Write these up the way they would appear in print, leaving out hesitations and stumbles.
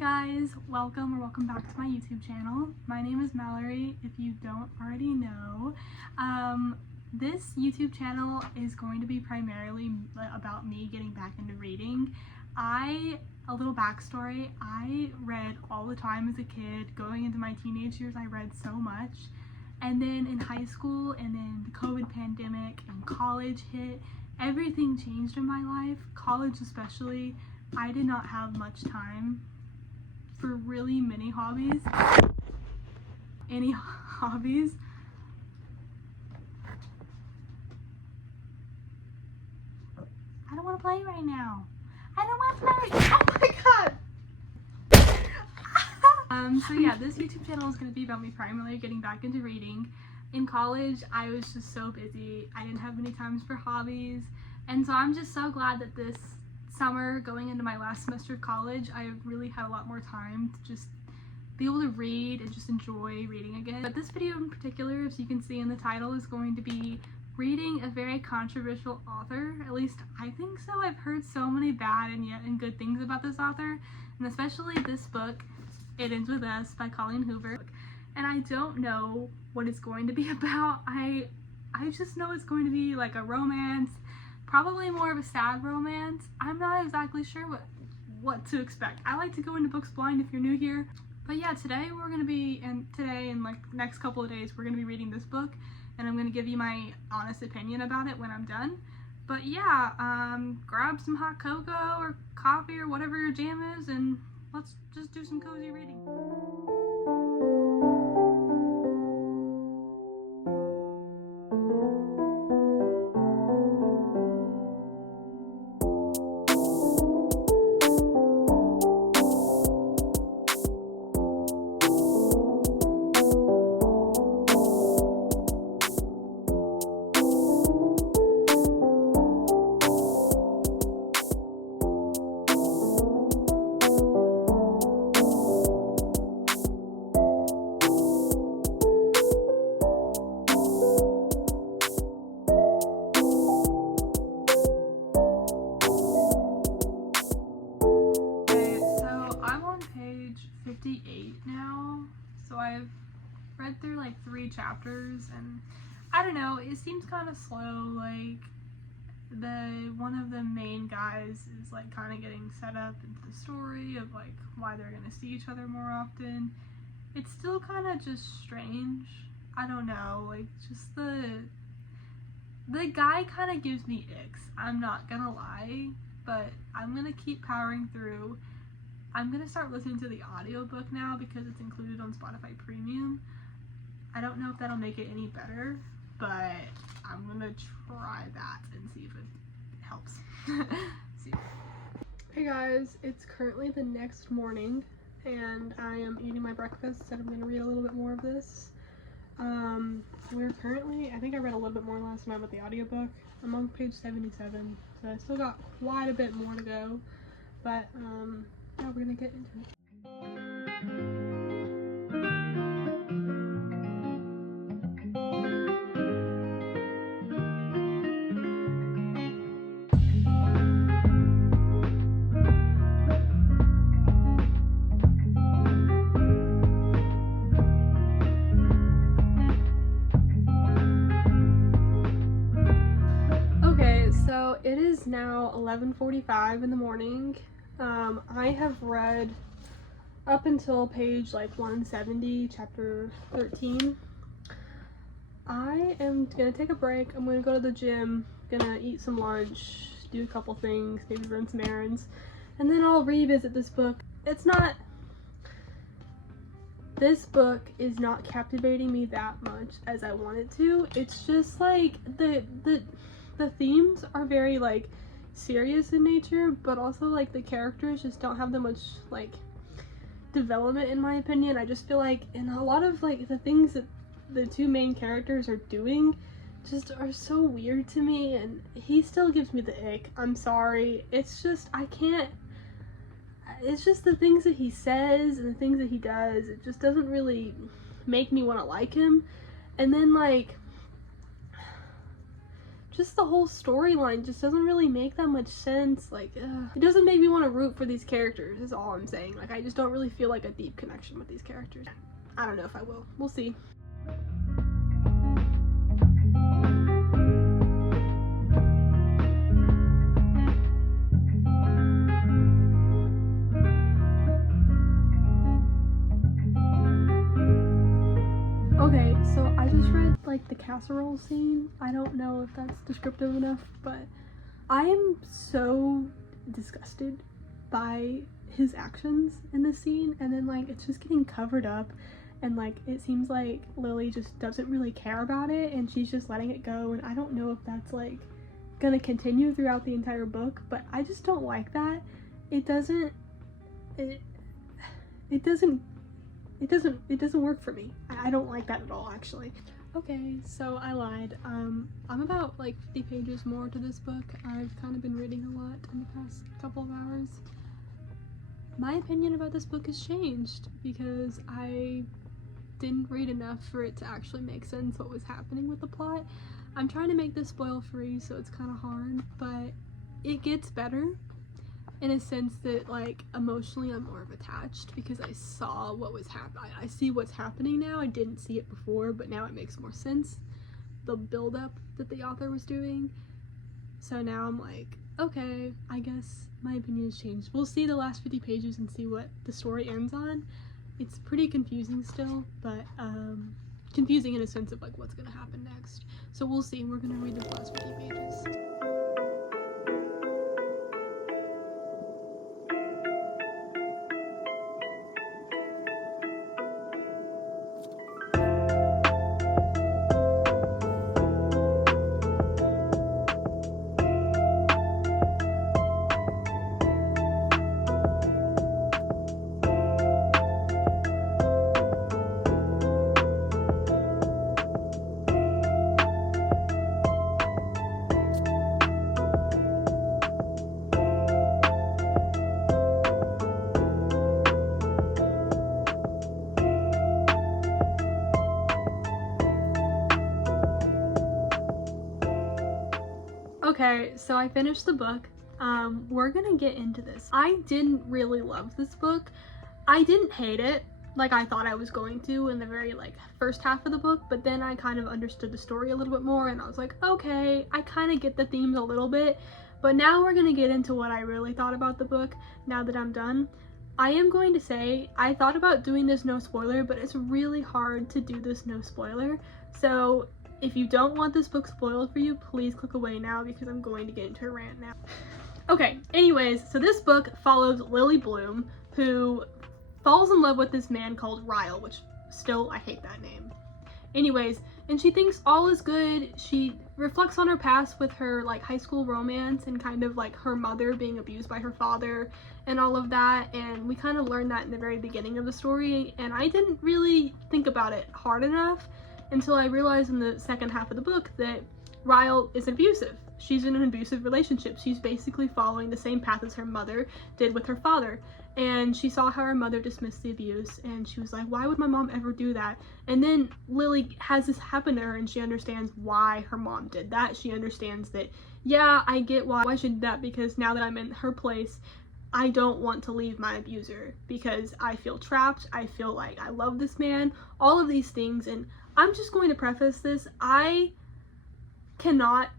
guys, welcome back to my YouTube channel. My name is Mallory, if you don't already know. This YouTube channel is going to be primarily about me getting back into reading. A little backstory, I read all the time as a kid. Going into my teenage years, I read so much. And then in high school, and then the COVID pandemic and college hit, everything changed in my life, college especially. I did not have much time for really many hobbies. Any hobbies. I don't want to play right now. I don't want to play. Oh my god! So yeah, this YouTube channel is going to be about me primarily getting back into reading. In college, I was just so busy. I didn't have many times for hobbies. And so I'm just so glad that this summer, going into my last semester of college, I really had a lot more time to just be able to read and just enjoy reading again. But this video in particular, as you can see in the title, is going to be reading a very controversial author. At least I think so. I've heard so many bad and yet good things about this author, and especially this book, It Ends With Us by Colleen Hoover. And I don't know what it's going to be about. I just know it's going to be like a romance, probably more of a sad romance. I'm not exactly sure what to expect. I like to go into books blind if you're new here. But yeah, today and like the next couple of days, we're going to be reading this book, and I'm going to give you my honest opinion about it when I'm done. But yeah, grab some hot cocoa or coffee or whatever your jam is, and let's just do some cozy reading. Now, so I've read through like 3 chapters, and I don't know, it seems kind of slow. Like one of the main guys is like kind of getting set up into the story of like why they're gonna see each other more often. It's still kind of just strange. I don't know, like just the guy kind of gives me icks, I'm not gonna lie, but I'm gonna keep powering through. I'm gonna start listening to the audiobook now because it's included on Spotify Premium. I don't know if that'll make it any better, but I'm gonna try that and see if it helps. See. Hey guys, it's currently the next morning and I am eating my breakfast, and I'm gonna read a little bit more of this. We're currently, I think I read a little bit more last time with the audiobook. I'm on page 77, so I still got quite a bit more to go, but yeah, we're gonna get into it. Okay, so it is now 11:45 in the morning. I have read up until page like 170, chapter 13. I am gonna take a break. I'm gonna go to the gym, gonna eat some lunch, do a couple things, maybe run some errands, and then I'll revisit this book. This book is not captivating me that much as I want it to. It's just like the themes are very like serious in nature, but also like the characters just don't have that much like development in my opinion. I just feel like in a lot of like the things that the 2 main characters are doing just are so weird to me, and he still gives me the ick. I'm sorry, it's just it's just the things that he says and the things that he does, it just doesn't really make me want to like him. And then like just the whole storyline just doesn't really make that much sense. Like, it doesn't make me want to root for these characters, is all I'm saying. Like, I just don't really feel like a deep connection with these characters. I don't know if I will. We'll see. Okay, so I just read like the casserole scene. I don't know if that's descriptive enough, but I am so disgusted by his actions in this scene, and then like it's just getting covered up, and like it seems like Lily just doesn't really care about it and she's just letting it go, and I don't know if that's like gonna continue throughout the entire book, but I just don't like that. It doesn't work for me. I don't like that at all, actually. Okay, so I lied. I'm about like 50 pages more to this book. I've kind of been reading a lot in the past couple of hours. My opinion about this book has changed because I didn't read enough for it to actually make sense what was happening with the plot. I'm trying to make this spoil free, so it's kind of hard, but it gets better in a sense that like emotionally I'm more of attached because I saw what was happening. I see what's happening now. I didn't see it before, but now it makes more sense, the build-up that the author was doing. So now I'm like, okay, I guess my opinion has changed. We'll see the last 50 pages and see what the story ends on. It's pretty confusing still, but confusing in a sense of like what's gonna happen next. So we'll see. We're gonna read the last 50 pages. Okay, so I finished the book. We're gonna get into this. I didn't really love this book. I didn't hate it like I thought I was going to in the very like first half of the book, but then I kind of understood the story a little bit more and I was like, okay, I kind of get the themes a little bit. But now we're gonna get into what I really thought about the book now that I'm done. I am going to say I thought about doing this no spoiler, but it's really hard to do this no spoiler. So if you don't want this book spoiled for you, please click away now because I'm going to get into a rant now. Okay, anyways, so this book follows Lily Bloom, who falls in love with this man called Ryle, which still, I hate that name. Anyways, and she thinks all is good. She reflects on her past with her like high school romance and kind of like her mother being abused by her father and all of that, and we kind of learned that in the very beginning of the story, and I didn't really think about it hard enough until I realized in the second half of the book that Ryle is abusive. She's in an abusive relationship. She's basically following the same path as her mother did with her father. And she saw how her mother dismissed the abuse and she was like, why would my mom ever do that? And then Lily has this happen to her and she understands why her mom did that. She understands that, yeah, I get why she did that, because now that I'm in her place, I don't want to leave my abuser because I feel trapped. I feel like I love this man, all of these things. And I'm just going to preface this. I cannot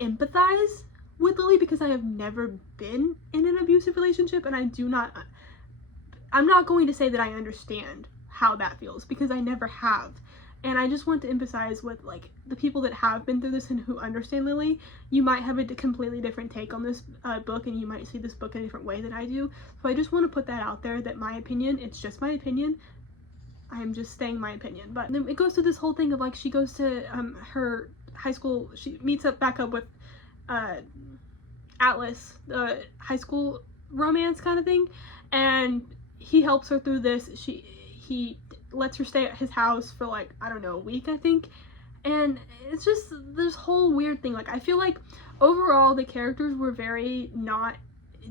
empathize with Lily because I have never been in an abusive relationship, and I'm not going to say that I understand how that feels because I never have. And I just want to emphasize with like the people that have been through this and who understand Lily, you might have a completely different take on this book, and you might see this book in a different way than I do. So I just want to put that out there, that my opinion, it's just my opinion. I am just saying my opinion. But then it goes through this whole thing of like she goes to her high school, she meets back up with Atlas, the high school romance kind of thing, and he helps her through this. He lets her stay at his house for like, I don't know, a week I think, and it's just this whole weird thing. Like I feel like overall the characters were very not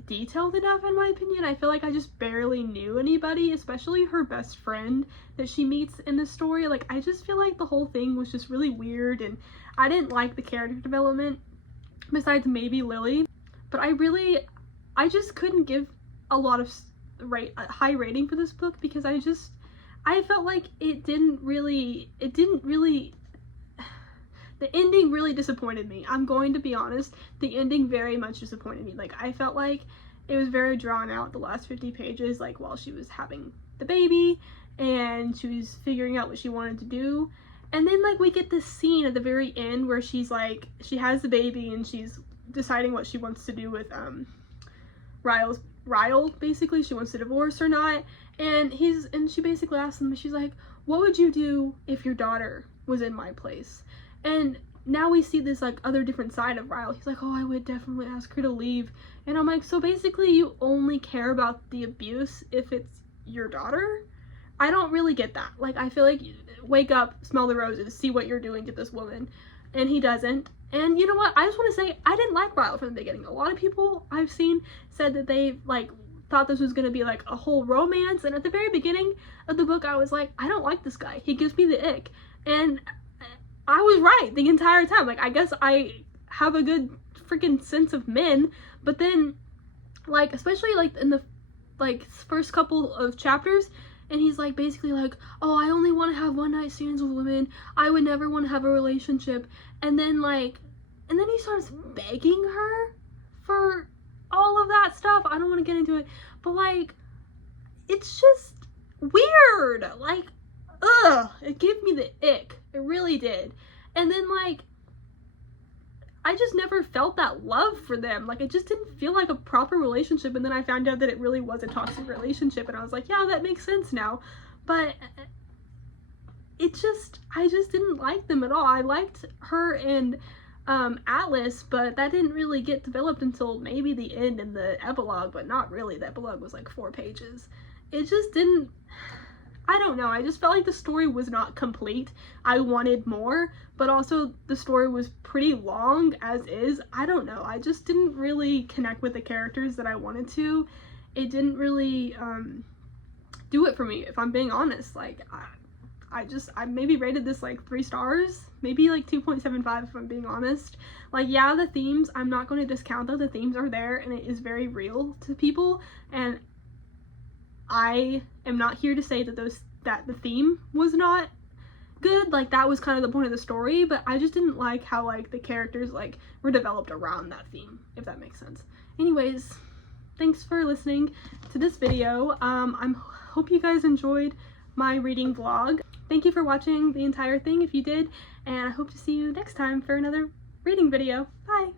detailed enough in my opinion. I feel like I just barely knew anybody, especially her best friend that she meets in this story. Like, I just feel like the whole thing was just really weird, and I didn't like the character development, besides maybe Lily. But I just couldn't give a lot of a high rating for this book, because I felt like it didn't really, the ending really disappointed me. I'm going to be honest, the ending very much disappointed me. Like, I felt like it was very drawn out, the last 50 pages, like while she was having the baby and she was figuring out what she wanted to do. And then like we get this scene at the very end where she's like, she has the baby and she's deciding what she wants to do with Ryle, basically. She wants to divorce or not. And she basically asks him, she's like, what would you do if your daughter was in my place? And now we see this like other different side of Ryle. He's like, oh, I would definitely ask her to leave. And I'm like, so basically you only care about the abuse if it's your daughter? I don't really get that. Like, I feel like, wake up, smell the roses, see what you're doing to this woman. And he doesn't. And you know what? I just want to say, I didn't like Ryle from the beginning. A lot of people I've seen said that they like thought this was going to be like a whole romance. And at the very beginning of the book, I was like, I don't like this guy. He gives me the ick. And I was right the entire time. Like, I guess I have a good freaking sense of men, but then, like, especially, like, in the, like, first couple of chapters, and he's, like, basically like, oh, I only want to have one-night stands with women, I would never want to have a relationship, and then, like, and then he starts begging her for all of that stuff. I don't want to get into it, but, like, it's just weird. Like, ugh, it gave me the ick. It really did. And then, like, I just never felt that love for them. Like, it just didn't feel like a proper relationship. And then I found out that it really was a toxic relationship, and I was like, yeah, that makes sense now. But I just didn't like them at all. I liked her and Atlas, but that didn't really get developed until maybe the end in the epilogue, but not really. The epilogue was like 4 pages. It just didn't, I don't know, I just felt like the story was not complete. I wanted more, but also the story was pretty long as is. I don't know, I just didn't really connect with the characters that I wanted to. It didn't really do it for me, if I'm being honest. Like, I maybe rated this like 3 stars, maybe like 2.75 if I'm being honest. Like, yeah, the themes, I'm not going to discount that the themes are there and it is very real to people, and I am not here to say that the theme was not good. Like, that was kind of the point of the story, but I just didn't like how like the characters like were developed around that theme, if that makes sense. Anyways, thanks for listening to this video. Hope you guys enjoyed my reading vlog. Thank you for watching the entire thing if you did, and I hope to see you next time for another reading video. Bye!